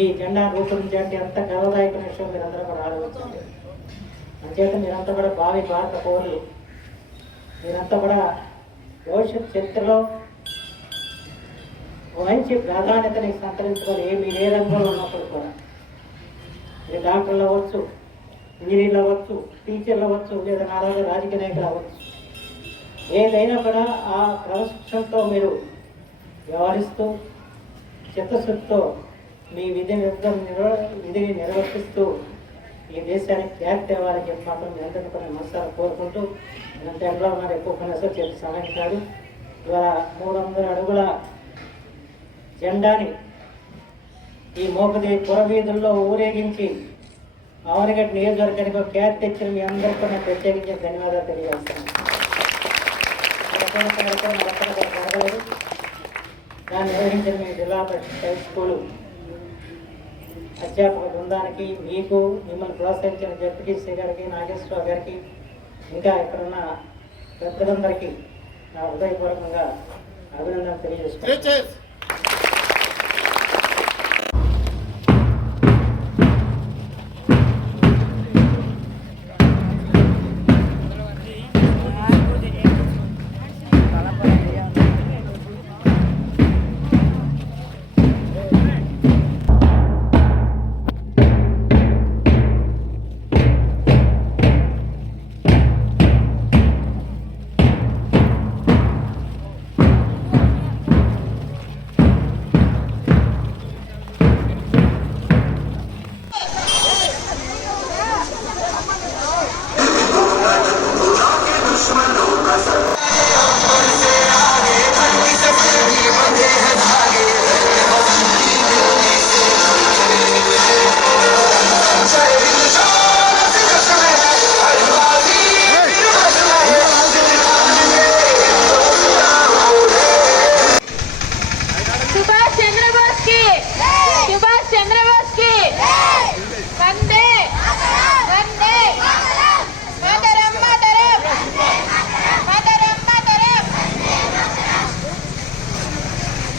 ఈ జెండా రూపొందించే అంత గర్వదాయకమైన విషయం మీరందరూ కూడా ఆలోచించండి. అంచేత మీరంతా కూడా భావి భారత పౌరులు, మీరంతా కూడా భవిష్యత్ చరిత్రలో మంచి ప్రాధాన్యతని సంతరించుకొని మీరు ఏ రంగంలో ఉన్నప్పుడు కూడా, మీరు డాక్టర్లు అవ్వచ్చు, ఇంజనీర్లు అవ్వచ్చు, టీచర్లు అవ్వచ్చు, లేదా నాలుగు రాజకీయ నాయకులు అవ్వచ్చు, ఏదైనా కూడా ఆ క్రమశిక్షణతో మీరు వ్యవహరిస్తూ చిత్తశుద్ధితో మీ విధిని నిర్వర్తిస్తూ ఈ దేశానికి ఖ్యాతి తేవాలని చెప్పి మాత్రం మీ అందరినీ కూడా మనసారా కోరుకుంటూ, ఇంత ఎండలో ఉన్నారు, ఎక్కువ పనిసారి చెప్పి సమయం కాదు. ఇవాళ 300 అడుగుల జెండాని ఈ మోకది పురవీధుల్లో ఊరేగించి అవనిగడ్డ నియోజకవర్గానికి ఒక ఖ్యాతి తెచ్చిన మీ అందరికీ కూడా నేను ప్రత్యేకించి ధన్యవాదాలు తెలియజేస్తాను. దాన్ని నిర్వహించిన మీ జిల్లా పరిషత్ హై స్కూలు అధ్యాపక బృందానికి, మీకు మిమ్మల్ని ప్రోత్సహించిన జడ్పీటీసీ గారికి, నాగేశ్వరరావు గారికి, ఇంకా ఇక్కడున్న పెద్దలందరికీ నా హృదయపూర్వకంగా అభినందనలు తెలియజేస్తున్నాను.